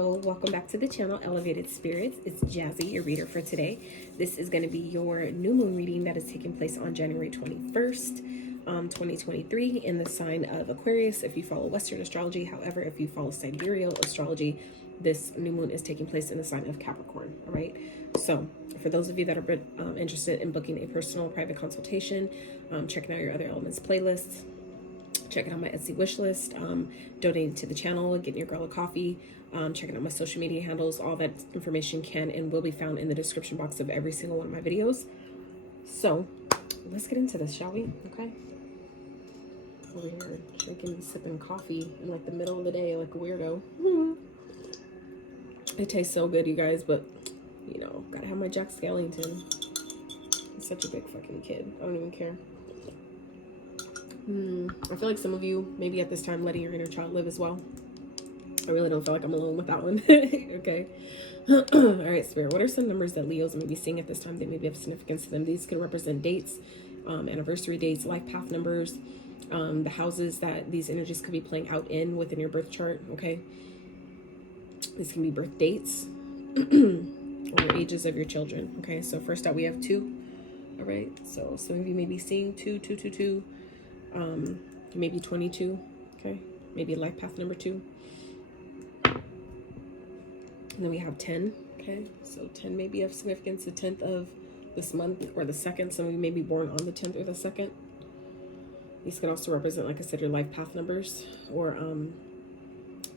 Leo, welcome back to the channel, Elevated Spirits. It's Jazzy, your reader for today. This is going to be your new moon reading that is taking place on January 21st, 2023 in the sign of Aquarius if you follow Western astrology. However, if you follow sidereal astrology, this new moon is taking place in the sign of Capricorn. All right. So for those of you that are interested in booking a personal private consultation, checking out your other elements playlists, checking out my Etsy wish list, donating to the channel, getting your girl a coffee, checking out my social media handles, all that information can and will be found in the description box of every single one of my videos. So let's get into this, shall we? Okay. Over here drinking and sipping coffee in like the middle of the day like a weirdo. It tastes so good, you guys, but you know, gotta have my Jack Skellington. He's such a big fucking kid. I don't even care. I feel like some of you, maybe at this time, letting your inner child live as well. I really don't feel like I'm alone with that one. Okay. All right, Spirit. What are some numbers that Leos may be seeing at this time that maybe have significance to them? These could represent dates, anniversary dates, life path numbers, the houses that these energies could be playing out in within your birth chart. Okay. This can be birth dates or ages of your children. Okay. So first out, we have 2. All right. So some of you may be seeing 2, 2, 2, 2. Maybe 22. Okay, maybe life path number 2. And then we have 10. Okay, so 10 may be of significance, the 10th of this month or the 2nd. Some of you may be born on the 10th or the 2nd. These can also represent, like I said, your life path numbers or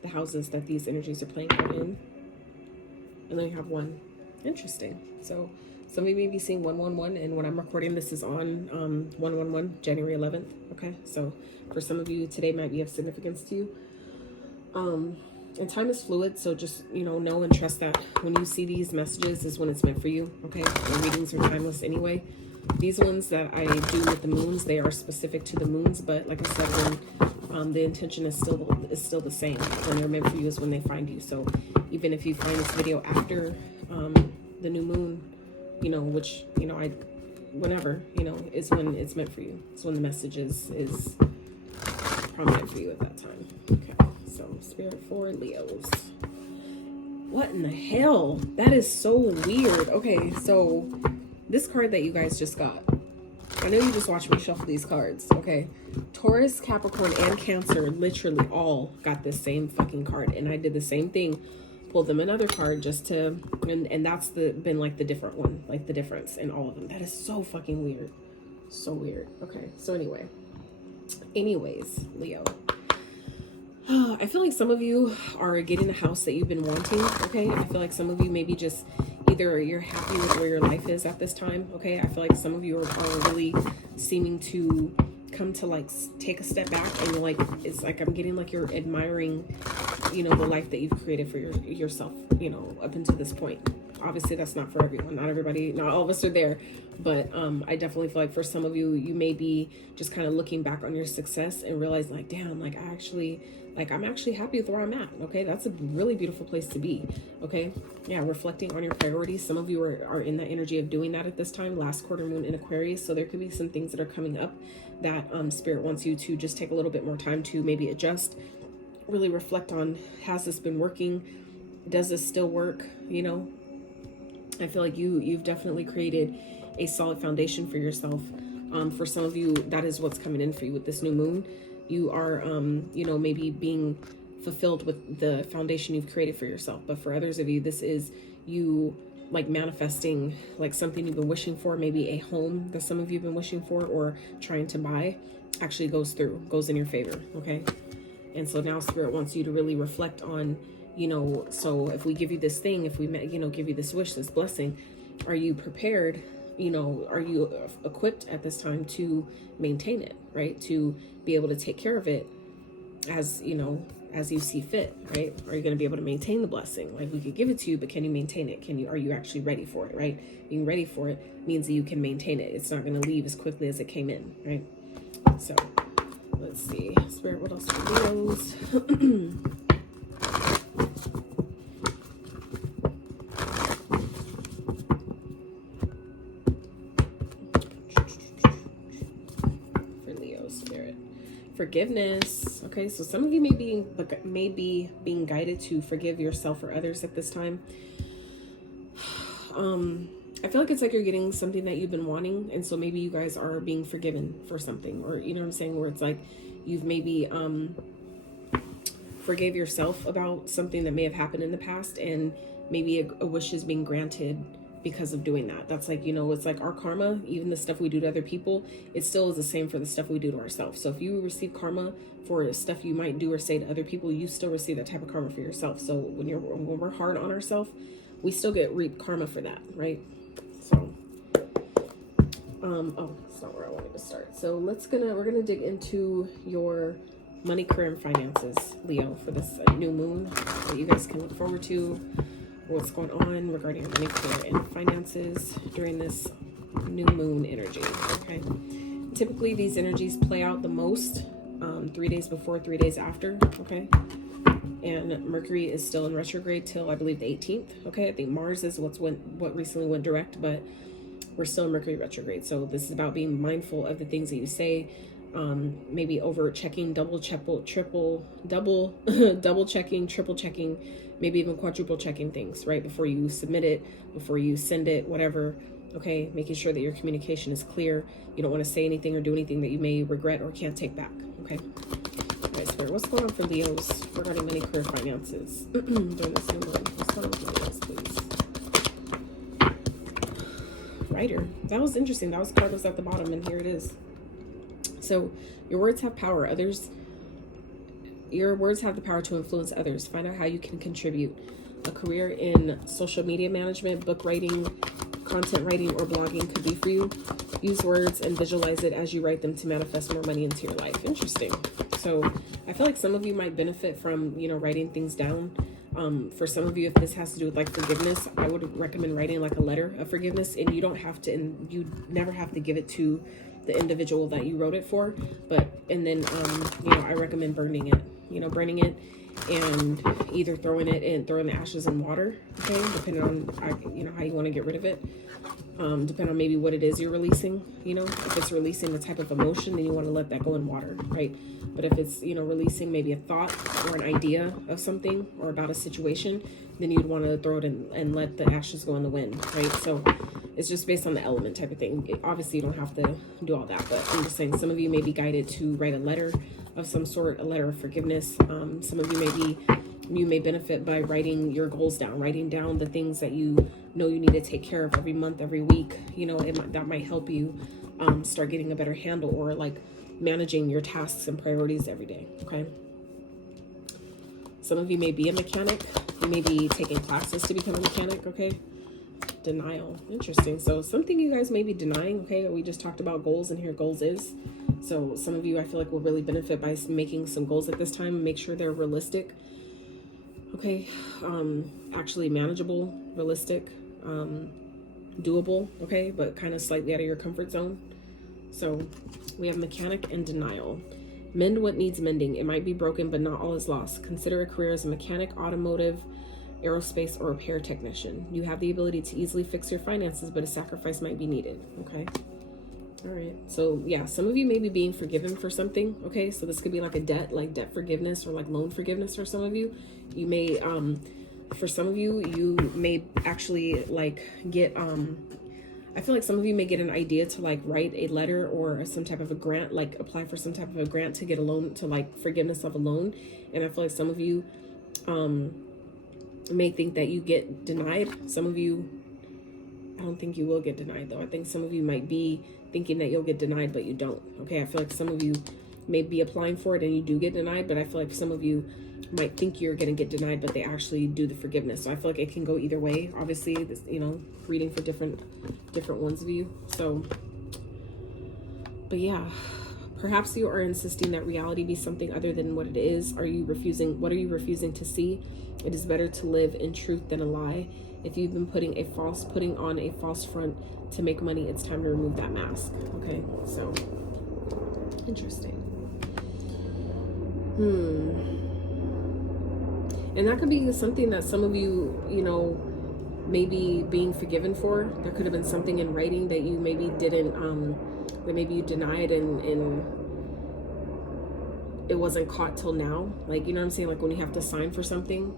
the houses that these energies are playing out in. And then you have 1. Interesting. So some of you may be seeing 111, and when I'm recording this is on 111, January 11th. Okay, so for some of you, today might be of significance to you. And time is fluid, so just, you know and trust that when you see these messages is when it's meant for you. Okay, the readings are timeless anyway. These ones that I do with the moons, they are specific to the moons, but like I said, when the intention is still the same. When they're meant for you is when they find you. So even if you find this video after the new moon, you know, which, you know, whenever, you know, is when it's meant for you. It's when the message is prominent for you at that time. Okay, so Spirit for Leos. What in the hell? That is so weird. Okay, so this card that you guys just got, I know you just watched me shuffle these cards. Okay, Taurus, Capricorn, and Cancer literally all got this same fucking card, and I did the same thing. Pulled them another card just to, and that's been like the different one, like the difference in all of them. That is so fucking weird. So weird. Okay, so anyways, Leo. I feel like some of you are getting the house that you've been wanting. Okay, I feel like some of you maybe just either you're happy with where your life is at this time. Okay, I feel like some of you are really seeming to come to like take a step back, and you're like, it's like I'm getting like you're admiring, you know, the life that you've created for yourself, you know, up until this point. Obviously that's not for everyone, not everybody, not all of us are there, but I definitely feel like for some of you, you may be just kind of looking back on your success and realize like, damn, like I'm actually happy with where I'm at. Okay, that's a really beautiful place to be. Okay, yeah, reflecting on your priorities. Some of you are in that energy of doing that at this time, last quarter moon in Aquarius, so there could be some things that are coming up that Spirit wants you to just take a little bit more time to maybe adjust, really reflect on, has this been working? Does this still work? You know, I feel like you've definitely created a solid foundation for yourself. For some of you, that is what's coming in for you with this new moon. You are, you know, maybe being fulfilled with the foundation you've created for yourself. But for others of you, this is you like manifesting like something you've been wishing for, maybe a home that some of you have been wishing for or trying to buy actually goes in your favor. Okay. And so now Spirit wants you to really reflect on, you know, so if we give you this thing, if we, you know, give you this wish, this blessing, are you prepared? You know, are you equipped at this time to maintain it, right? To be able to take care of it as, you know, as you see fit, right? Are you going to be able to maintain the blessing? Like we could give it to you, but can you maintain it? Are you actually ready for it, right? Being ready for it means that you can maintain it. It's not going to leave as quickly as it came in, right? So let's see. Spirit, what else for Leos? For Leo, Spirit. Forgiveness. Okay, so some of you may be being guided to forgive yourself or others at this time. I feel like it's like you're getting something that you've been wanting, and so maybe you guys are being forgiven for something, or you know what I'm saying, where it's like you've maybe forgave yourself about something that may have happened in the past, and maybe a wish is being granted because of doing that. That's like, you know, it's like our karma, even the stuff we do to other people, it still is the same for the stuff we do to ourselves. So if you receive karma for stuff you might do or say to other people, you still receive that type of karma for yourself. So when we're hard on ourselves, we still reap karma for that, right? So oh, that's not where I wanted to start. So we're gonna dig into your money, career, and finances, Leo, for this new moon that you guys can look forward to. What's going on regarding your money, career, and finances during this new moon energy. Okay, typically these energies play out the most 3 days before, 3 days after. Okay, and Mercury is still in retrograde till I believe the 18th. Okay, I think Mars is what recently went direct, but we're still in Mercury retrograde. So this is about being mindful of the things that you say. Maybe over checking, double checking, triple checking, maybe even quadruple checking things right before you submit it, before you send it, whatever. Okay, making sure that your communication is clear. You don't want to say anything or do anything that you may regret or can't take back. Okay. All right, Spirit, what's going on for Leos regarding money, career, finances during this new moon? What's going on for Leos, please? Writer. That was interesting. That was card was at the bottom, and here it is. So your words have power. Your words have the power to influence others. Find out how you can contribute. A career in social media management, book writing, content writing, or blogging could be for you. Use words and visualize it as you write them to manifest more money into your life. Interesting. So I feel like some of you might benefit from, you know, writing things down. For some of you, if this has to do with like forgiveness, I would recommend writing like a letter of forgiveness, and you don't have to, and you never have to give it to the individual that you wrote it for, and then you know, I recommend burning it, and either throwing the ashes in water, okay, depending on you know how you want to get rid of it, depending on maybe what it is you're releasing. You know, if it's releasing the type of emotion, then you want to let that go in water, right? But if it's, you know, releasing maybe a thought or an idea of something or about a situation, then you'd want to throw it in and let the ashes go in the wind, right? So it's just based on the element type of thing. Obviously, you don't have to do all that, but I'm just saying some of you may be guided to write a letter of some sort, a letter of forgiveness. Some of you may benefit by writing your goals down, writing down the things that you know you need to take care of every month, every week. You know, that might help you start getting a better handle, or like managing your tasks and priorities every day. Okay. Some of you may be a mechanic. You may be taking classes to become a mechanic. Okay. Denial. Interesting. So something you guys may be denying. Okay. We just talked about goals, and here goals is. So some of you, I feel like, will really benefit by making some goals at this time. Make sure they're realistic. Okay. Actually manageable, realistic, doable. Okay. But kind of slightly out of your comfort zone. So we have mechanic and denial. Mend what needs mending. It might be broken, but not all is lost. Consider a career as a mechanic, automotive, aerospace, or repair technician. You have the ability to easily fix your finances, but a sacrifice might be needed. Okay. All right. So yeah, some of you may be being forgiven for something. Okay. So this could be like a debt, like debt forgiveness, or like loan forgiveness for some of you. You may, for some of you, you may actually like get, I feel like some of you may get an idea to like write a letter or some type of a grant, like apply for some type of a grant to get a loan, to like forgiveness of a loan. And I feel like some of you may think that you get denied. Some of you, I don't think you will get denied though. I think some of you might be thinking that you'll get denied, but you don't. Okay, I feel like some of you may be applying for it and you do get denied, but I feel like some of you might think you're going to get denied, but they actually do the forgiveness. So I feel like it can go either way. Obviously, this, you know, reading for different ones of you. So, but yeah, perhaps you are insisting that reality be something other than what it is. Are you refusing? What are you refusing to see? It is better to live in truth than a lie. If you've been putting on a false front to make money, it's time to remove that mask. Okay, so interesting. And that could be something that some of you, you know, maybe being forgiven for. There could have been something in writing that you maybe didn't, that maybe you denied, and it wasn't caught till now. Like, you know what I'm saying? Like when you have to sign for something,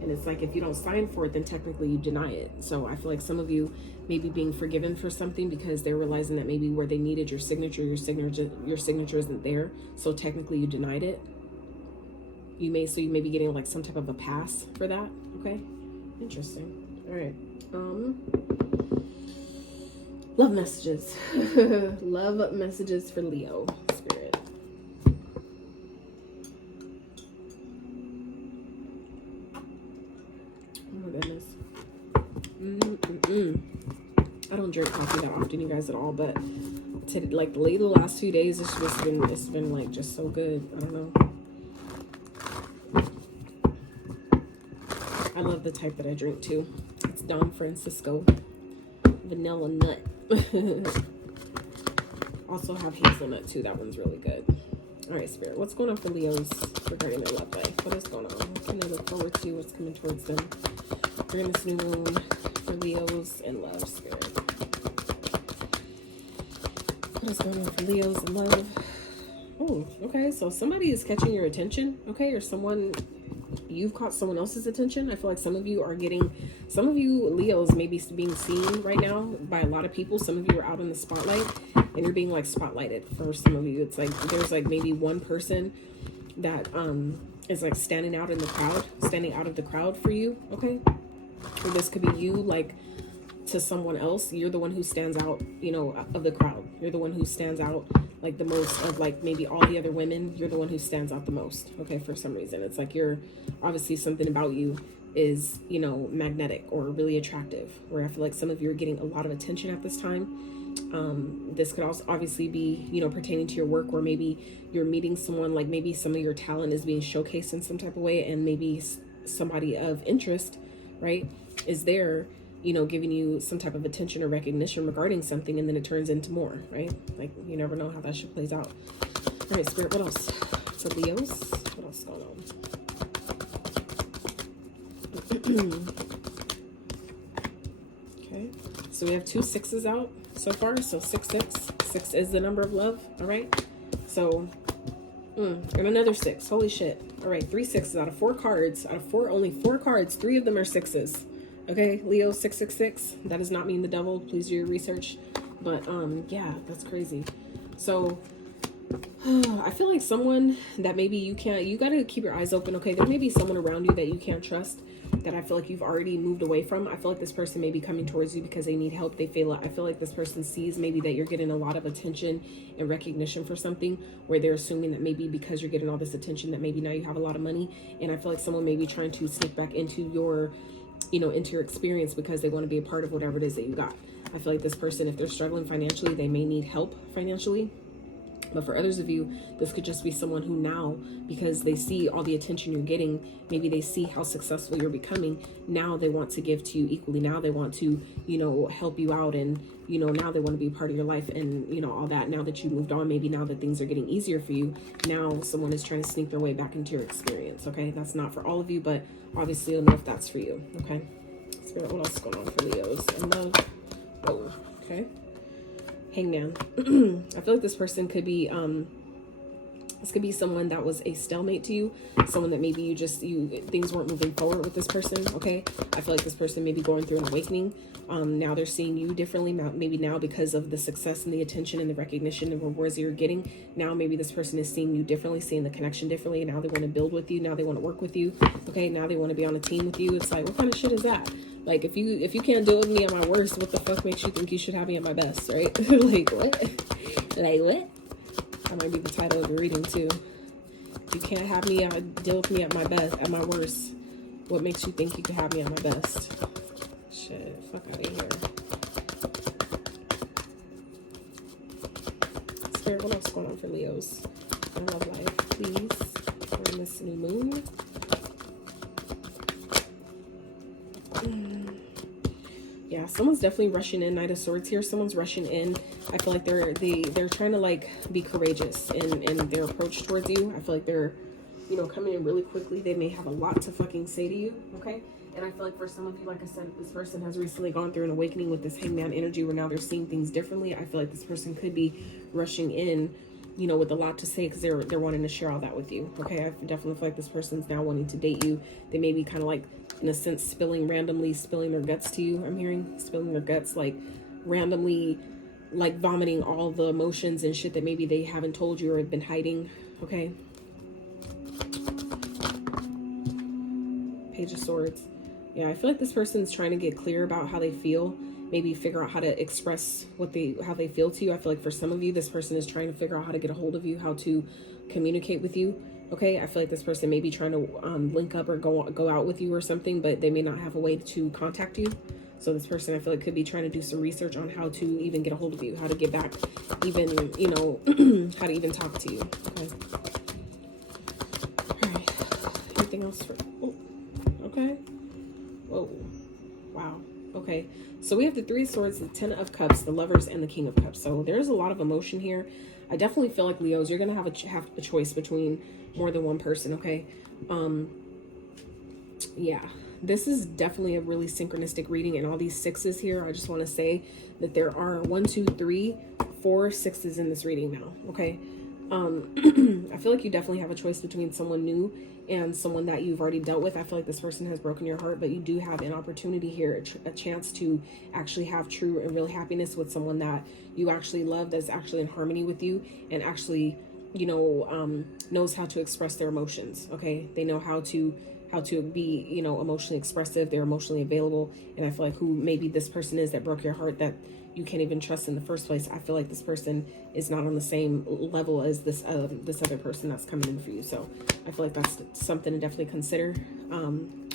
and it's like if you don't sign for it, then technically you deny it. So I feel like some of you may be being forgiven for something because they're realizing that maybe where they needed your signature isn't there. So technically you denied it. You may be getting like some type of a pass for that. Okay, interesting. All right. Love messages. Love messages for Leo spirit. Oh my goodness. I don't drink coffee that often, you guys, at all, but like the last few days, it's been like just so good. I don't know. I love the type that I drink too. It's Don Francisco vanilla nut. Also have hazelnut too. That one's really good. All right, spirit, what's going on for Leos regarding their love life? What is going on? What can they look forward to? What's coming towards them during this new moon for Leos and love, spirit? What is going on for Leos and love? Oh, okay. So somebody is catching your attention, okay? Or you've caught someone else's attention. I feel like some of you Leos may be being seen right now by a lot of people. Some of you are out in the spotlight and you're being like spotlighted. For some of you, it's like there's like maybe one person that is like standing out of the crowd for you, okay? Or this could be you, like, to someone else. You're the one who stands out, you know, of the crowd. You're the one who stands out like the most of like maybe all the other women. You're the one who stands out the most, okay? For some reason, it's like you're obviously something about you is, you know, magnetic or really attractive, where I feel like some of you are getting a lot of attention at this time. This could also obviously be, you know, pertaining to your work, where maybe you're meeting someone, like maybe some of your talent is being showcased in some type of way, and maybe somebody of interest, right, is there, you know, giving you some type of attention or recognition regarding something, and then it turns into more, right? Like, you never know how that shit plays out. All right, spirit, what else? So Leos, what else is going on? Okay, so we have 2 6s out so far. So 6 is the number of love. All right, so and another 6. Holy shit. All right, 3 6s out of 4 cards. Only 4 cards, 3 of them are 6s. Okay, Leo 666. That does not mean the devil. Please do your research. But yeah, that's crazy. So I feel like someone that maybe you got to keep your eyes open. Okay, there may be someone around you that you can't trust, that I feel like you've already moved away from. I feel like this person may be coming towards you because they need help. I feel like this person sees maybe that you're getting a lot of attention and recognition for something, where they're assuming that maybe because you're getting all this attention that maybe now you have a lot of money. And I feel like someone may be trying to sneak back into your, you know, into your experience because they want to be a part of whatever it is that you got. I feel like this person, if they're struggling financially, they may need help financially. But for others of you, this could just be someone who now, because they see all the attention you're getting, maybe they see how successful you're becoming, now they want to give to you equally. Now they want to, you know, help you out, and, you know, now they want to be a part of your life, and, you know, all that. Now that you moved on, maybe now that things are getting easier for you, now someone is trying to sneak their way back into your experience, okay? That's not for all of you, but obviously you'll know if that's for you, okay? Spirit, what else is going on for Leos and love? Oh, okay. Hangman. I feel like this person could be this could be someone that was a stalemate to you, someone that maybe things weren't moving forward with this person, okay? I feel like this person may be going through an awakening. Now they're seeing you differently, maybe now because of the success and the attention and the recognition and rewards that you're getting. Now maybe this person is seeing you differently, seeing the connection differently, and now they want to build with you, now they want to work with you, okay? Now they want to be on a team with you. It's like, what kind of shit is that? Like, if you can't deal with me at my worst, what the fuck makes you think you should have me at my best, right? Like, what? Like, what? That might be the title of your reading, too. If you can't have me deal with me at my best, at my worst, what makes you think you could have me at my best? Shit, fuck out of here. Spirit, what else going on for Leos? I love life, please. We're in this new moon. Yeah, someone's definitely rushing in. Knight of Swords here. Someone's rushing in. I feel like they're trying to like be courageous in their approach towards you. I feel like they're, you know, coming in really quickly. They may have a lot to fucking say to you, okay? And I feel like for some of you, like I said, this person has recently gone through an awakening with this Hangman energy, where now they're seeing things differently. I feel like this person could be rushing in you know, with a lot to say, because they're wanting to share all that with you. Okay, I definitely feel like this person's now wanting to date you. They may be kind of like, in a sense, randomly spilling their guts to you. I'm hearing spilling their guts, like randomly, like vomiting all the emotions and shit that maybe they haven't told you or have been hiding. Okay. Page of Swords. Yeah, I feel like this person's trying to get clear about how they feel. Maybe figure out how to express how they feel to you. I feel like for some of you, this person is trying to figure out how to get a hold of you, how to communicate with you. Okay, I feel like this person may be trying to link up or go out with you or something, but they may not have a way to contact you. So this person, I feel like, could be trying to do some research on how to even get a hold of you, how to get back, even, you know, how to even talk to you. Okay. All right. Anything else for? Oh, okay. Whoa. Wow. Okay. So we have the Three of Swords, the Ten of Cups, the Lovers, and the King of Cups. So there's a lot of emotion here. I definitely feel like, Leos, you're going to have a choice between more than one person, okay? Yeah. This is definitely a really synchronistic reading, and all these sixes here, I just want to say that there are 1, 2, 3, 4 sixes in this reading now, okay? I feel like you definitely have a choice between someone new and someone that you've already dealt with. I feel like this person has broken your heart, but you do have an opportunity here, a chance to actually have true and real happiness with someone that you actually love, that's actually in harmony with you, and actually, you know, knows how to express their emotions, okay? They know how to be, you know, emotionally expressive. They're emotionally available. And I feel like who maybe this person is that broke your heart, that you can't even trust in the first place, I feel like this person is not on the same level as this other person that's coming in for you. So I feel like that's something to definitely consider.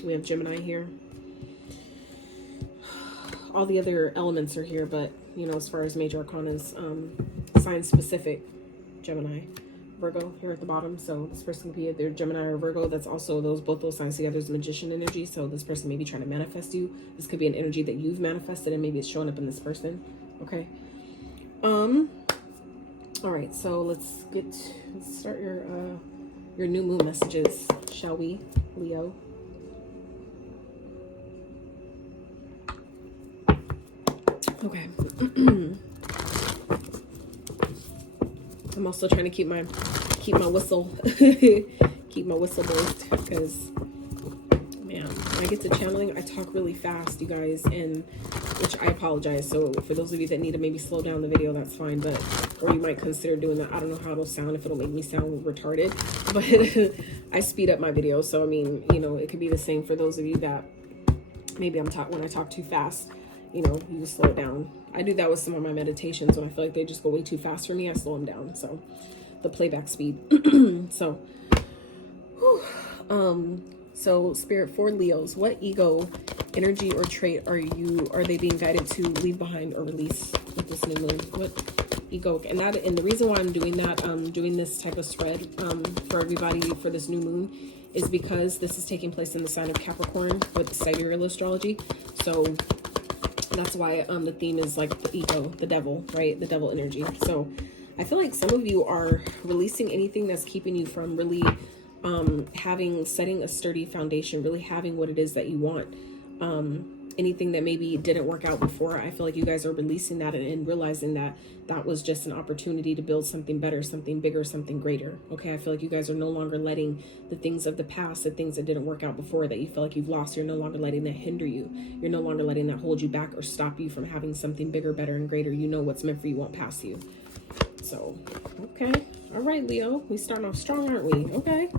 We have Gemini here. All the other elements are here, but, you know, as far as major arcanas, sign specific, Gemini. Virgo here at the bottom. So this person could be either Gemini or Virgo. That's also both those signs together is Magician energy. So this person may be trying to manifest you. This could be an energy that you've manifested, and maybe it's showing up in this person. Okay. All right. So let's start your new moon messages, shall we, Leo? Okay. I'm also trying to keep my whistle keep my whistle burst, because man, when I get to channeling, I talk really fast, you guys, and which I apologize. So for those of you that need to maybe slow down the video, that's fine, but or you might consider doing that. I don't know how it'll sound, if it'll make me sound retarded, but I speed up my videos. So I mean, you know, it could be the same for those of you that maybe when I talk too fast, you know, you just slow it down. I do that with some of my meditations. When I feel like they just go way too fast for me, I slow them down. So the playback speed. So, so Spirit, for Leos, what ego, energy, or trait are they being guided to leave behind or release with this new moon? What ego? And the reason why I'm doing that, doing this type of spread, for everybody for this new moon, is because this is taking place in the sign of Capricorn with the sidereal astrology. So that's why the theme is like the ego, the devil, right? The devil energy. So I feel like some of you are releasing anything that's keeping you from really setting a sturdy foundation, really having what it is that you want. Anything that maybe didn't work out before, I feel like you guys are releasing that and realizing that that was just an opportunity to build something better, something bigger, something greater. Okay, I feel like you guys are no longer letting the things of the past, the things that didn't work out before that you feel like you've lost, you're no longer letting that hinder you. You're no longer letting that hold you back or stop you from having something bigger, better, and greater. You know what's meant for you won't pass you. So, okay. All right, Leo. We starting off strong, aren't we? Okay.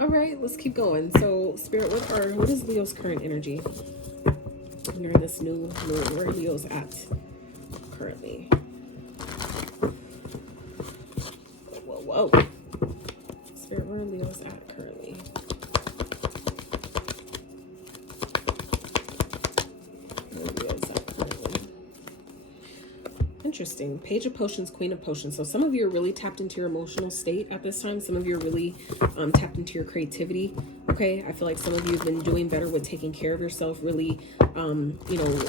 All right, let's keep going. So, Spirit, what is Leo's current energy during this new moon? Where are Leo's at currently? Whoa. Spirit, where are Leo's at currently? Where are Leo's at currently? Interesting. Page of Potions, Queen of Potions. So some of you are really tapped into your emotional state at this time. Some of you are really tapped into your creativity. Okay, I feel like some of you have been doing better with taking care of yourself, really, you know,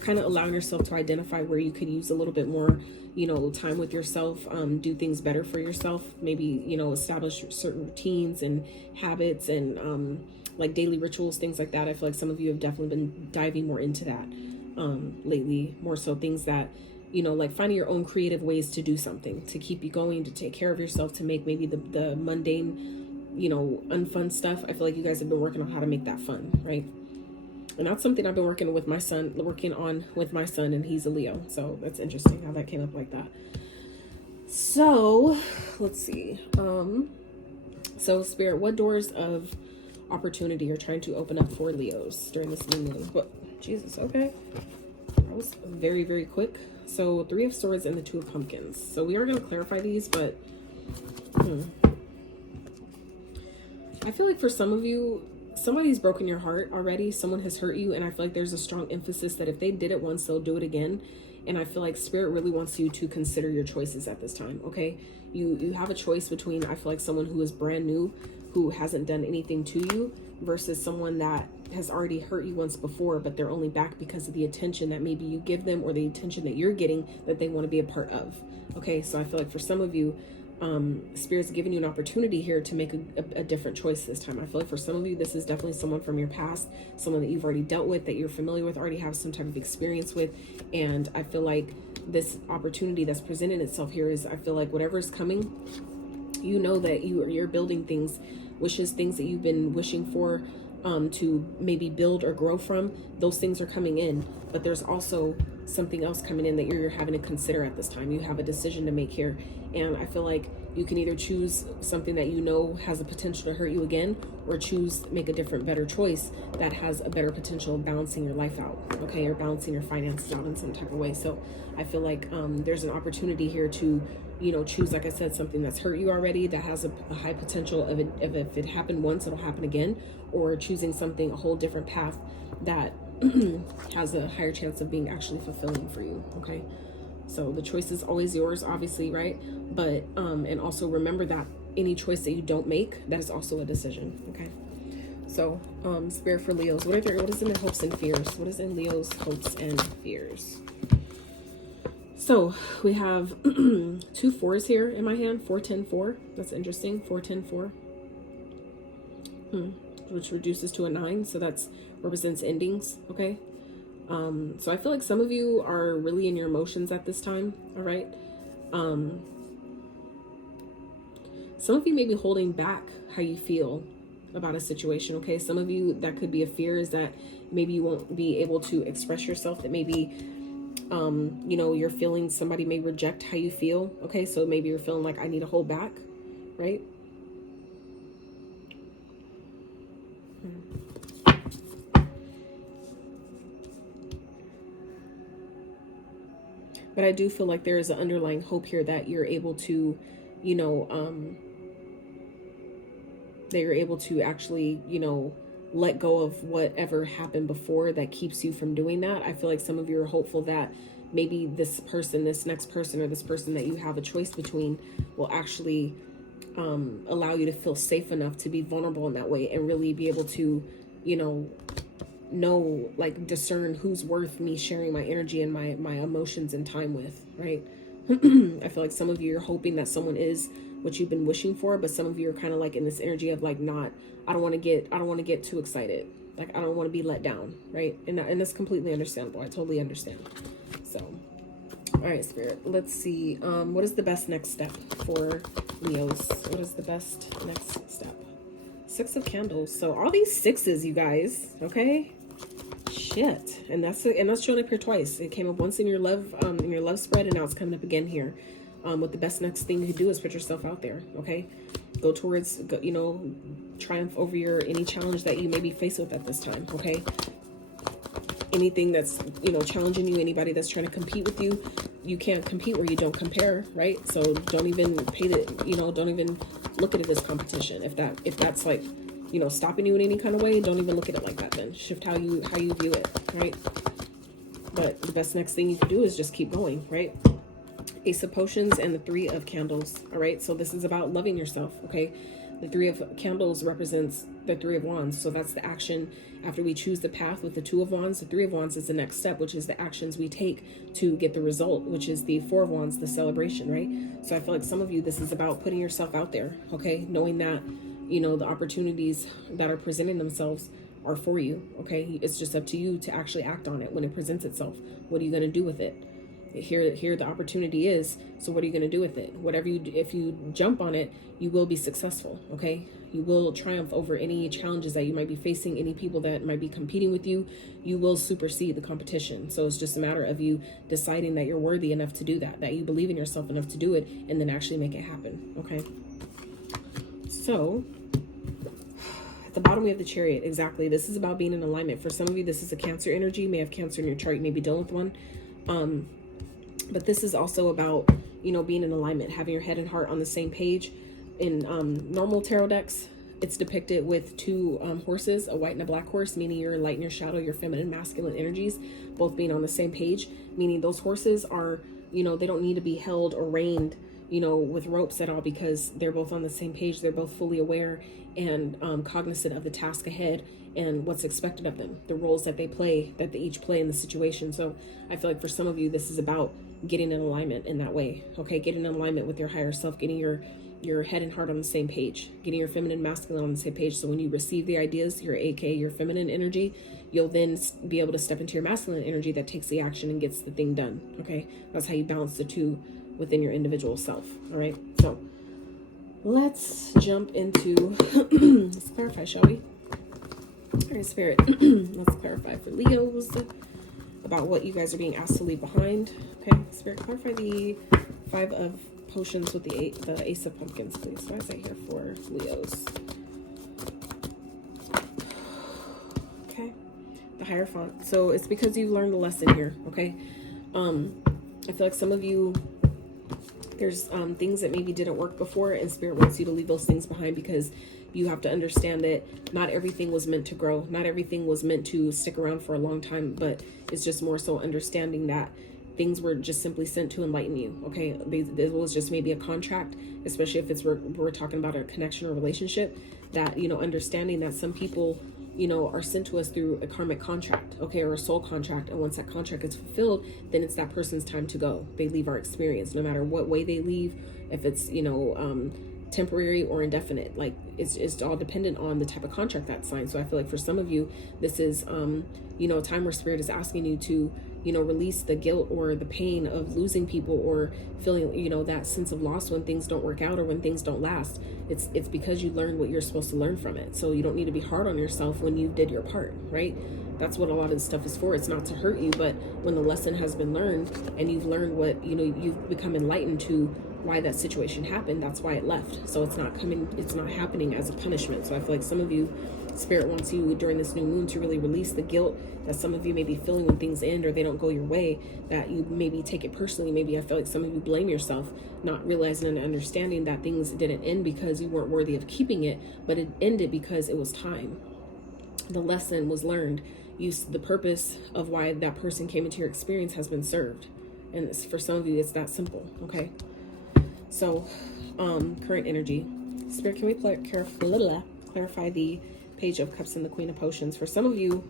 kind of allowing yourself to identify where you could use a little bit more, you know, time with yourself, do things better for yourself, maybe, you know, establish certain routines and habits and like daily rituals, things like that. I feel like some of you have definitely been diving more into that lately, more so things that you know, like finding your own creative ways to do something, to keep you going, to take care of yourself, to make maybe the mundane, you know, unfun stuff. I feel like you guys have been working on how to make that fun, right? And that's something I've been working on with my son, and he's a Leo. So that's interesting how that came up like that. So let's see. So Spirit, what doors of opportunity are trying to open up for Leos during this new moon? But Jesus, okay. That was very, very quick. So 3 of Swords and the 2 of Pumpkins. So we are going to clarify these, but I feel like for some of you, somebody's broken your heart already. Someone has hurt you. And I feel like there's a strong emphasis that if they did it once, they'll do it again. And I feel like Spirit really wants you to consider your choices at this time, okay? You have a choice between, I feel like, someone who is brand new, who hasn't done anything to you, versus someone that has already hurt you once before, but they're only back because of the attention that maybe you give them, or the attention that you're getting that they want to be a part of, okay? So I feel like for some of you, Spirit's giving you an opportunity here to make a different choice this time. I feel like for some of you, this is definitely someone from your past, someone that you've already dealt with, that you're familiar with, already have some type of experience with. And I feel like this opportunity that's presented itself here is, I feel like whatever is coming, you know that you're building things, wishes, things that you've been wishing for, to maybe build or grow from. Those things are coming in, but there's also something else coming in that you're having to consider at this time. You have a decision to make here, and I feel like you can either choose something that you know has the potential to hurt you again, or make a different, better choice that has a better potential of balancing your life out, okay, or balancing your finances out in some type of way. So I feel like there's an opportunity here to, you know, choose, like I said, something that's hurt you already, that has a high potential of if it happened once, it'll happen again, or choosing something, a whole different path that has a higher chance of being actually fulfilling for you, okay? So the choice is always yours, obviously, right? But and also remember that any choice that you don't make, that is also a decision, okay? So Spirit for Leos, what is in their hopes and fears? What is in Leo's hopes and fears? So we have 2 4s here in my hand. 4, 10, 4. That's interesting. 4, 10, 4. Which reduces to a 9. So that's represents endings. Okay. So I feel like some of you are really in your emotions at this time. All right. Some of you may be holding back how you feel about a situation. Okay. Some of you, that could be a fear, is that maybe you won't be able to express yourself, that maybe you know, you're feeling somebody may reject how you feel. Okay, so maybe you're feeling like I need to hold back, right? But I do feel like there is an underlying hope here that you're able to, you know, that you're able to actually, you know, let go of whatever happened before that keeps you from doing that. I feel like some of you are hopeful that maybe this person, this next person, or this person that you have a choice between will actually allow you to feel safe enough to be vulnerable in that way, and really be able to, you know, like discern who's worth me sharing my energy and my emotions and time with, right? I feel like some of you are hoping that someone is what you've been wishing for, but some of you are kind of like in this energy of like, I don't want to get too excited. Like, I don't want to be let down, right? And that's completely understandable. I totally understand. So, all right, Spirit, let's see. What is the best next step for Leos? What is the best next step? 6 of Candles. So all these 6s, you guys, okay? Shit. And that's showing up here twice. It came up once in your love spread, and now it's coming up again here. What the best next thing you can do is put yourself out there, okay? Go towards, you know, triumph over any challenge that you may be faced with at this time, okay? Anything that's, you know, challenging you, anybody that's trying to compete with you, you can't compete where you don't compare, right? So don't even don't even look at it as competition. If that's like, you know, stopping you in any kind of way, don't even look at it like that. Then shift how you view it, right? But the best next thing you can do is just keep going, right? Ace of Potions and the 3 of Candles. All right, so this is about loving yourself, okay? The 3 of Candles represents the 3 of Wands. So that's the action after we choose the path with the 2 of Wands. The 3 of Wands is the next step, which is the actions we take to get the result, which is the 4 of Wands, the celebration, right? So I feel like some of you, this is about putting yourself out there, okay? Knowing that, you know, the opportunities that are presenting themselves are for you, okay? It's just up to you to actually act on it when it presents itself. What are you going to do with it? Here the opportunity is. So what are you going to do with it? Whatever you do, if you jump on it, you will be successful. Okay, you will triumph over any challenges that you might be facing, any people that might be competing with you. You will supersede the competition. So it's just a matter of you deciding that you're worthy enough to do that you believe in yourself enough to do it, and then actually make it happen. Okay, so at the bottom we have the Chariot. Exactly, this is about being in alignment. For some of you, this is a Cancer energy. You may have Cancer in your chart. You may be dealing with one. But this is also about, being in alignment, having your head and heart on the same page. In normal tarot decks, it's depicted with two horses, a white and a black horse, meaning your light and your shadow, your feminine, masculine energies, both being on the same page, meaning those horses are, they don't need to be held or reined, with ropes at all, because they're both on the same page. They're both fully aware and cognizant of the task ahead and what's expected of them, the roles that they each play in the situation. So I feel like for some of you, this is about getting in alignment in that way. Okay, getting in alignment with your higher self, getting your head and heart on the same page, getting your feminine, masculine on the same page. So when you receive the ideas, your feminine energy, you'll then be able to step into your masculine energy that takes the action and gets the thing done. Okay, that's how you balance the two within your individual self. All right, so let's jump into let's clarify, shall we? All right, Spirit, let's clarify for Leos about what you guys are being asked to leave behind. Okay, Spirit, clarify the 5 of Potions with the Ace of Pumpkins, please. Why is that here for Leos? Okay, the Hierophant. So it's because you've learned a lesson here. Okay, I feel like some of you, there's things that maybe didn't work before, and Spirit wants you to leave those things behind, because you have to understand that not everything was meant to grow. Not everything was meant to stick around for a long time, but it's just more so understanding that things were just simply sent to enlighten you. Okay, this was just maybe a contract, especially if we're talking about a connection or relationship, that, understanding that some people, are sent to us through a karmic contract, okay, or a soul contract. And once that contract is fulfilled, then it's that person's time to go. They leave our experience, no matter what way they leave, if it's, temporary or indefinite. Like it's all dependent on the type of contract that's signed. So I feel like for some of you, this is a time where Spirit is asking you to release the guilt or the pain of losing people, or feeling that sense of loss when things don't work out or when things don't last. It's because you learned what you're supposed to learn from it. So you don't need to be hard on yourself when you did your part, right? That's what a lot of this stuff is for. It's not to hurt you, but when the lesson has been learned and you've learned what you've become enlightened to why that situation happened, that's why it left. So it's not happening as a punishment. So I feel like some of you, Spirit wants you during this new moon to really release the guilt that some of you may be feeling when things end or they don't go your way, that you maybe take it personally. Maybe I feel like some of you blame yourself, not realizing and understanding that things didn't end because you weren't worthy of keeping it, but it ended because it was time. The lesson was learned. The purpose of why that person came into your experience has been served. And for some of you, it's that simple. Okay, so current energy. Spirit, can we clarify the Page of Cups and the Queen of Potions? For some of you,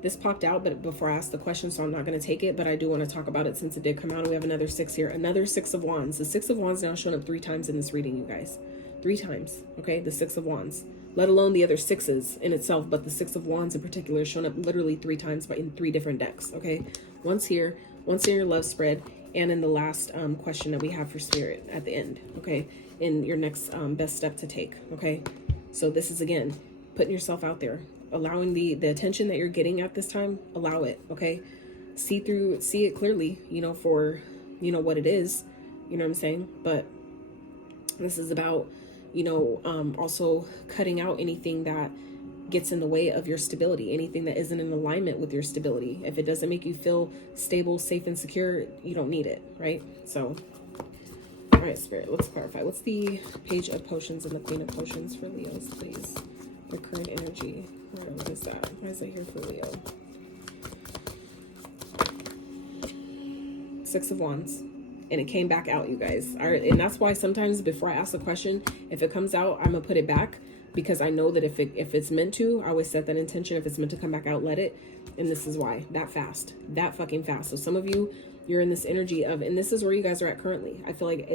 this popped out, but before I ask the question, so I'm not going to take it, but I do want to talk about it since it did come out. And we have another 6 here, another 6 of Wands. The 6 of Wands now showing up 3 times in this reading, you guys. 3 times, okay? The 6 of Wands, let alone the other 6s in itself, but the 6 of Wands in particular is showing up literally 3 times, but in 3 different decks, okay? Once here, once in your love spread, and in the last question that we have for Spirit at the end, okay? In your next best step to take, okay? So this is, again, putting yourself out there, allowing the attention that you're getting at this time, allow it, okay? See it clearly, for, what it is, you know what I'm saying? But this is about, also cutting out anything that gets in the way of your stability, anything that isn't in alignment with your stability. If it doesn't make you feel stable, safe, and secure, you don't need it, right? So, all right, Spirit, let's clarify. What's the Page of Potions and the Queen of Potions for Leos, please? The current energy. What is that? Why is that here for Leo? 6 of Wands. And it came back out, you guys. All right, and that's why sometimes before I ask the question, if it comes out, I'm going to put it back, because I know that if it's meant to, I always set that intention. If it's meant to come back out, let it. And this is why. That fucking fast. So some of you, you're in this energy of, and this is where you guys are at currently. I feel like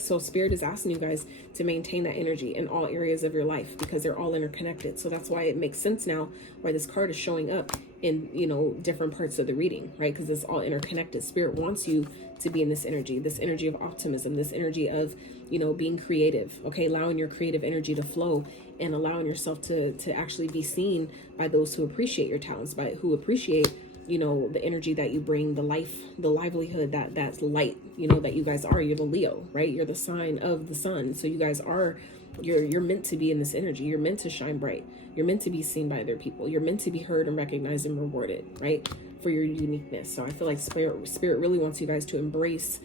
so Spirit is asking you guys to maintain that energy in all areas of your life, because they're all interconnected. So that's why it makes sense now why this card is showing up in, you know, different parts of the reading, right? Because it's all interconnected. Spirit wants you to be in this energy of optimism, this energy of, you know, being creative, okay? Allowing your creative energy to flow and allowing yourself to actually be seen by those who appreciate your talents, by who appreciate, you know, the energy that you bring, the life, the livelihood, that's light, you know, that you guys are. You're the Leo, right? You're the sign of the sun. So you guys are, you're meant to be in this energy. You're meant to shine bright. You're meant to be seen by other people. You're meant to be heard and recognized and rewarded, right? For your uniqueness. So I feel like spirit really wants you guys to embrace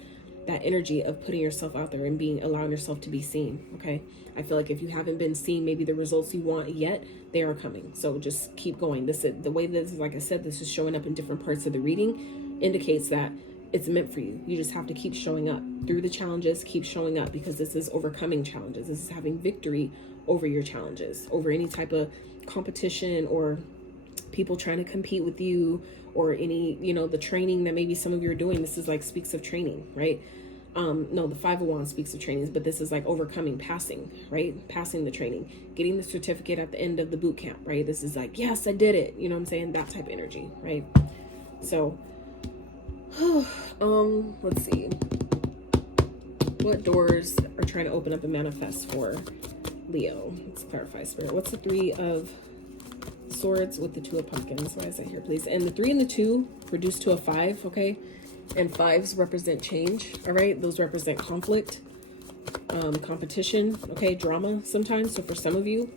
that energy of putting yourself out there and allowing yourself to be seen. Okay. I feel like if you haven't been seeing maybe the results you want yet, they are coming. So just keep going. The way this is, like I said, this is showing up in different parts of the reading indicates that it's meant for you. You just have to keep showing up through the challenges, keep showing up, because this is overcoming challenges. This is having victory over your challenges, over any type of competition or people trying to compete with you, or any, you know, the training that maybe some of you are doing. This is like speaks of training, right? No, the Five of Wands speaks of trainings, but this is like overcoming, passing, right? Passing the training, getting the certificate at the end of the boot camp, right? This is like, yes, I did it. You know what I'm saying? That type of energy, right? So, let's see. What doors are trying to open up and manifest for Leo? Let's clarify, Spirit. What's the Three of Swords with the Two of Pumpkins? Why is that here, please? And the 3 and the 2 reduce to a 5, okay? And 5s represent change, all right? Those represent conflict, competition, okay? Drama sometimes. So for some of you,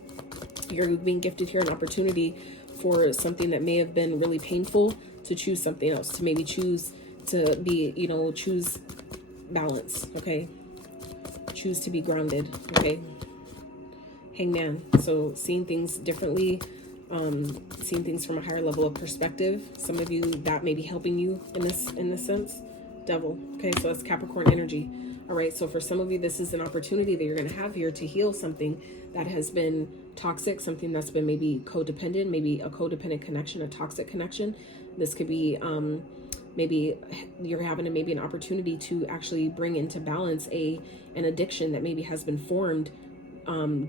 you're being gifted here an opportunity for something that may have been really painful to choose something else, to maybe choose to be, you know, choose balance, okay? Choose to be grounded, okay? Hangman. So seeing things differently, seeing things from a higher level of perspective. Some of you, that may be helping you in this sense. Devil. Okay, so that's Capricorn energy. All right, so for some of you, this is an opportunity that you're going to have here to heal something that has been toxic, something that's been maybe codependent, maybe a codependent connection, a toxic connection. This could be maybe you're having maybe an opportunity to actually bring into balance an addiction that maybe has been formed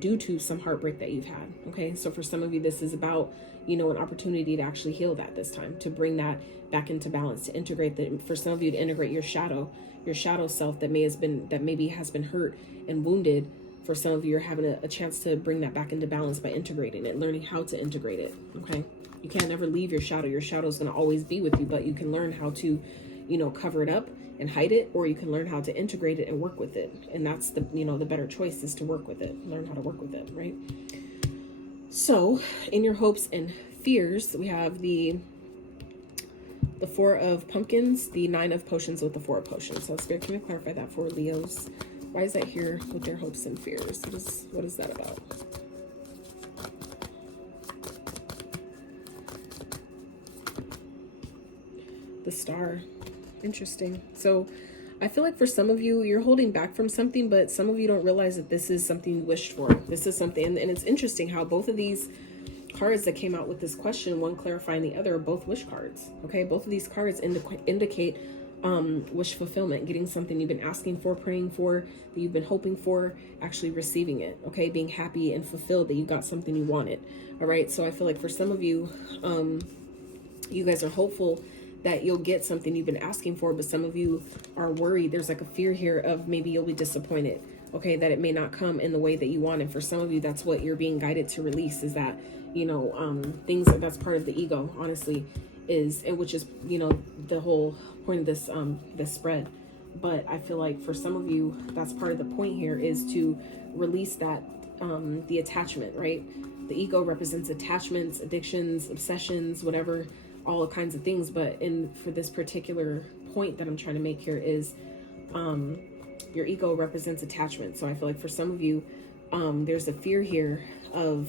due to some heartbreak that you've had. Okay, so for some of you, this is about, you know, an opportunity to actually heal that this time, to bring that back into balance, to integrate that. For some of you, to integrate your shadow self that maybe has been hurt and wounded. For some of you, you're having a chance to bring that back into balance by integrating it, learning how to integrate it. Okay, you can't ever leave your shadow. Your shadow is going to always be with you, but you can learn how to, you know, cover it up and hide it, or you can learn how to integrate it and work with it. And that's the, you know, the better choice is to work with it, learn how to work with it, right? So in your hopes and fears, we have the Four of Pumpkins, the Nine of Potions with the Four of Potions. So Spirit, can you clarify that for Leos? Why is that here with their hopes and fears? What is that about? The Star. Interesting. So I feel like for some of you, you're holding back from something, but some of you don't realize that this is something you wished for. This is something, and it's interesting how both of these cards that came out with this question, one clarifying the other, are both wish cards. Okay, both of these cards indicate wish fulfillment, getting something you've been asking for, praying for, that you've been hoping for, actually receiving it. Okay, being happy and fulfilled that you got something you wanted. All right, so I feel like for some of you, you guys are hopeful that you'll get something you've been asking for, but some of you are worried. There's like a fear here of maybe you'll be disappointed, okay, that it may not come in the way that you want. And for some of you, that's what you're being guided to release, is that, you know, things that's part of the ego, honestly, and which is, you know, the whole point of this spread. But I feel like for some of you, that's part of the point here, is to release that, the attachment, right? The ego represents attachments, addictions, obsessions, whatever, all kinds of things. But for this particular point that I'm trying to make here is, your ego represents attachment. So I feel like for some of you, there's a fear here of,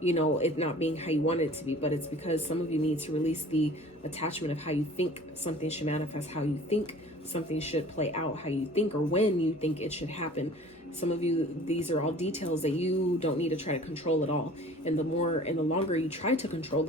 you know, it not being how you want it to be, but it's because some of you need to release the attachment of how you think something should manifest, how you think something should play out, how you think or when you think it should happen. Some of you, these are all details that you don't need to try to control at all. And the longer you try to control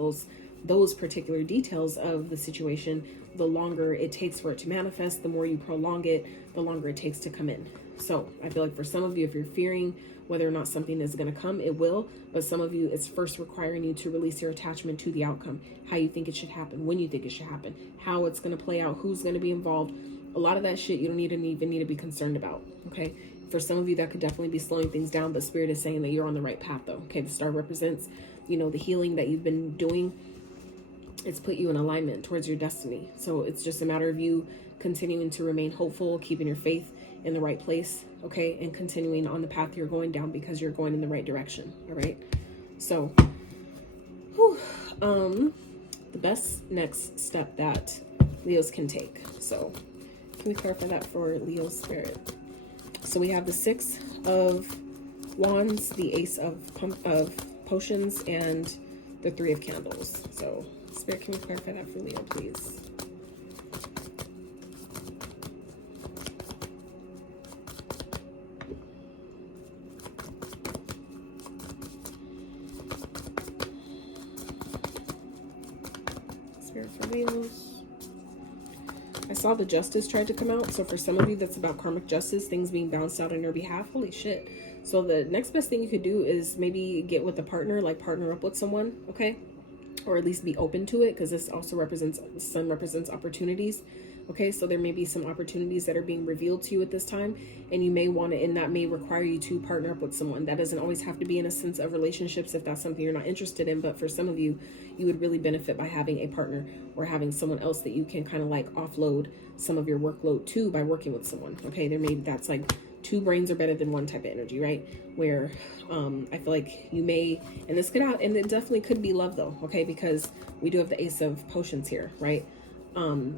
those particular details of the situation, the longer it takes for it to manifest, the more you prolong it, the longer it takes to come in. So I feel like for some of you, if you're fearing whether or not something is going to come, it will. But some of you, it's first requiring you to release your attachment to the outcome, how you think it should happen, when you think it should happen, how it's going to play out, who's going to be involved. A lot of that shit you don't even need to be concerned about, okay? For some of you, that could definitely be slowing things down, but Spirit is saying that you're on the right path, though, okay? The star represents, you know, the healing that you've been doing. It's put you in alignment towards your destiny. So it's just a matter of you continuing to remain hopeful, keeping your faith in the right place, okay? And continuing on the path you're going down because you're going in the right direction, all right? So, the best next step that Leos can take. So, can we clarify that for Leo's spirit? So we have the 6 of Wands, the Ace of Potions, and the 3 of Candles. So, Spirit, can we clarify that for Leo, please? Spirit for Leos. I saw the Justice tried to come out. So for some of you, that's about karmic justice, things being bounced out on your behalf. Holy shit. So the next best thing you could do is maybe get with a partner, like partner up with someone, okay? Or at least be open to it, because this also represents, Sun represents opportunities. Okay, so there may be some opportunities that are being revealed to you at this time, and you may want to, and that may require you to partner up with someone. That doesn't always have to be in a sense of relationships if that's something you're not interested in, but for some of you, you would really benefit by having a partner or having someone else that you can kind of like offload some of your workload to by working with someone. Okay, that's like 2 brains are better than 1 type of energy, right? Where I feel like you may, and this could out, and it definitely could be love though, okay? Because we do have the Ace of Potions here, right?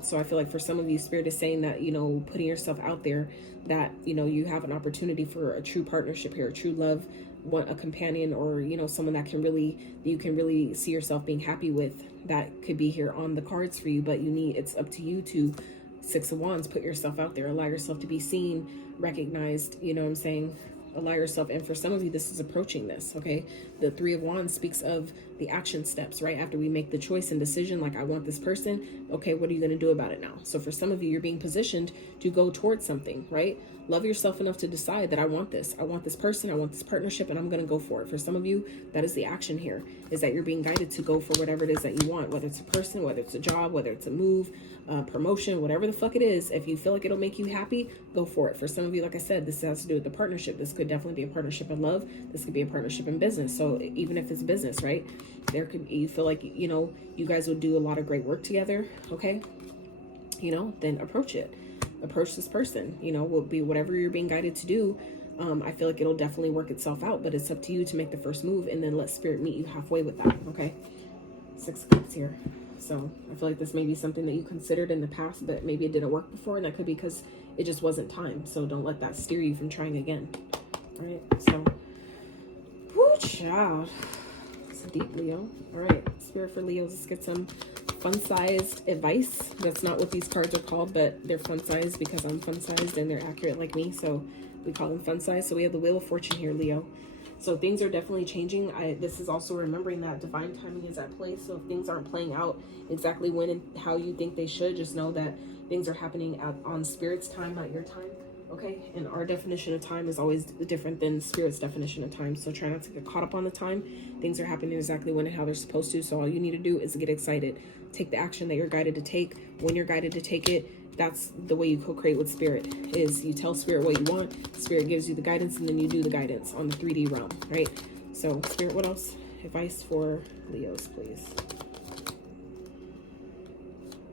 So I feel like for some of you, Spirit is saying that, you know, putting yourself out there, that, you know, you have an opportunity for a true partnership here, a true love, a companion, or, you know, someone that you can really see yourself being happy with, that could be here on the cards for you. But it's up to you to, 6 of Wands, put yourself out there, allow yourself to be seen, recognized, you know what I'm saying? Allow yourself, and for some of you, this is approaching this, okay? The 3 of Wands speaks of the action steps, right? After we make the choice and decision, like, I want this person, okay, what are you going to do about it now? So for some of you, you're being positioned to go towards something, right? Love yourself enough to decide that I want this person, I want this partnership, and I'm going to go for it. For some of you, that is the action here, is that you're being guided to go for whatever it is that you want, whether it's a person, whether it's a job, whether it's a move, promotion, whatever the fuck it is. If you feel like it'll make you happy, go for it. For some of you, like I said, this has to do with the partnership. This could definitely be a partnership in love. This could be a partnership in business. So even if it's business, right, you feel like, you know, you guys will do a lot of great work together, okay? You know, then approach this person, you know, will be whatever you're being guided to do. I feel like it'll definitely work itself out, but it's up to you to make the first move, and then let Spirit meet you halfway with that, okay? 6 of Cups here. So I feel like this may be something that you considered in the past, but maybe it didn't work before, and that could be because it just wasn't time. So don't let that steer you from trying again. All right, so, whoo, child. It's deep, Leo. All right, Spirit for Leos, let's get some fun-sized advice. That's not what these cards are called, but they're fun-sized because I'm fun-sized and they're accurate like me, so we call them fun-sized. So we have the Wheel of Fortune here, Leo. So things are definitely changing. This is also remembering that divine timing is at play. So if things aren't playing out exactly when and how you think they should, just know that things are happening on Spirit's time, not your time. Okay, and our definition of time is always different than Spirit's definition of time. So try not to get caught up on the time. Things are happening exactly when and how they're supposed to. So all you need to do is get excited. Take the action that you're guided to take. When you're guided to take it, that's the way you co-create with Spirit, is you tell Spirit what you want. Spirit gives you the guidance, and then you do the guidance on the 3D realm, right? So Spirit, what else? Advice for Leos, please.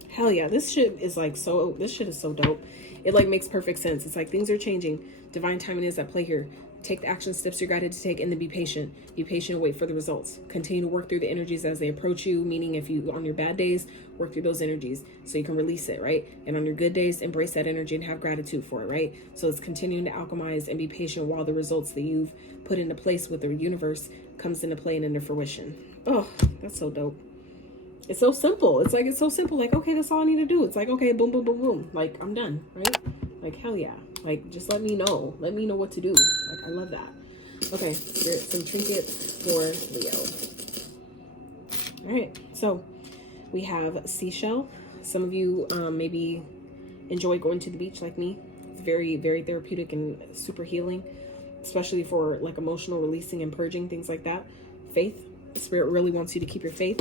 Hell yeah, this shit is so dope. It like makes perfect sense. It's like things are changing. Divine timing is at play here. Take the action steps you're guided to take, and then be patient. Be patient and wait for the results. Continue to work through the energies as they approach you, meaning if you, on your bad days, work through those energies so you can release it, right? And on your good days, embrace that energy and have gratitude for it, right? So it's continuing to alchemize and be patient while the results that you've put into place with the universe comes into play and into fruition. Oh, that's so dope. It's so simple. It's so simple. Like, okay, that's all I need to do. It's like, okay, boom, boom, boom, boom. Like, I'm done, right? Like, hell yeah. Like, just let me know. Let me know what to do. Like, I love that. Okay, Spirit, some trinkets for Leo. All right, so we have seashell. Some of you maybe enjoy going to the beach like me. It's very, very therapeutic and super healing, especially for like emotional releasing and purging, things like that. Faith. Spirit really wants you to keep your faith.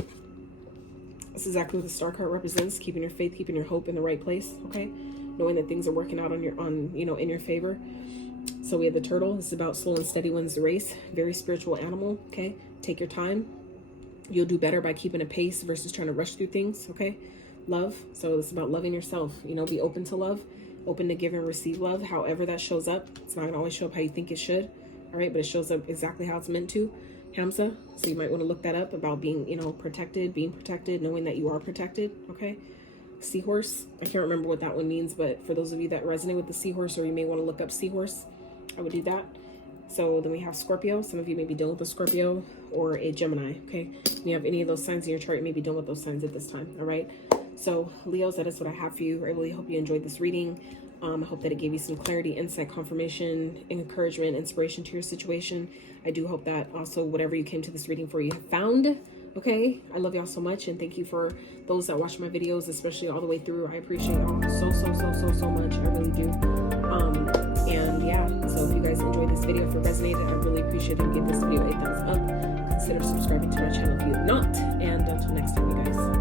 That's exactly what the star card represents, keeping your faith, keeping your hope in the right place, okay? Knowing that things are working out in your favor. So we have the turtle. This is about slow and steady wins the race. Very spiritual animal, okay? Take your time. You'll do better by keeping a pace versus trying to rush through things, okay? Love. So it's about loving yourself. You know, be open to love, open to give and receive love, however that shows up. It's not going to always show up how you think it should, all right? But it shows up exactly how it's meant to. Hamza. So you might want to look that up about being, you know, protected, being protected, knowing that you are protected, okay? Seahorse. I can't remember what that one means, but for those of you that resonate with the seahorse, or you may want to look up seahorse, I would do that. So then we have Scorpio. Some of you may be dealing with a Scorpio or a Gemini, okay? If you have any of those signs in your chart, you may be dealing with those signs at this time, all right? So Leos, that is what I have for you. I really hope you enjoyed this reading. I hope that it gave you some clarity, insight, confirmation, encouragement, inspiration to your situation. I do hope that also whatever you came to this reading for, you have found, okay? I love y'all so much, and thank you for those that watch my videos, especially all the way through. I appreciate y'all so much. I really do. And yeah, so if you guys enjoyed this video, if it resonated, I really appreciate it. Give this video a thumbs up. Consider subscribing to my channel if you have not. And until next time, you guys.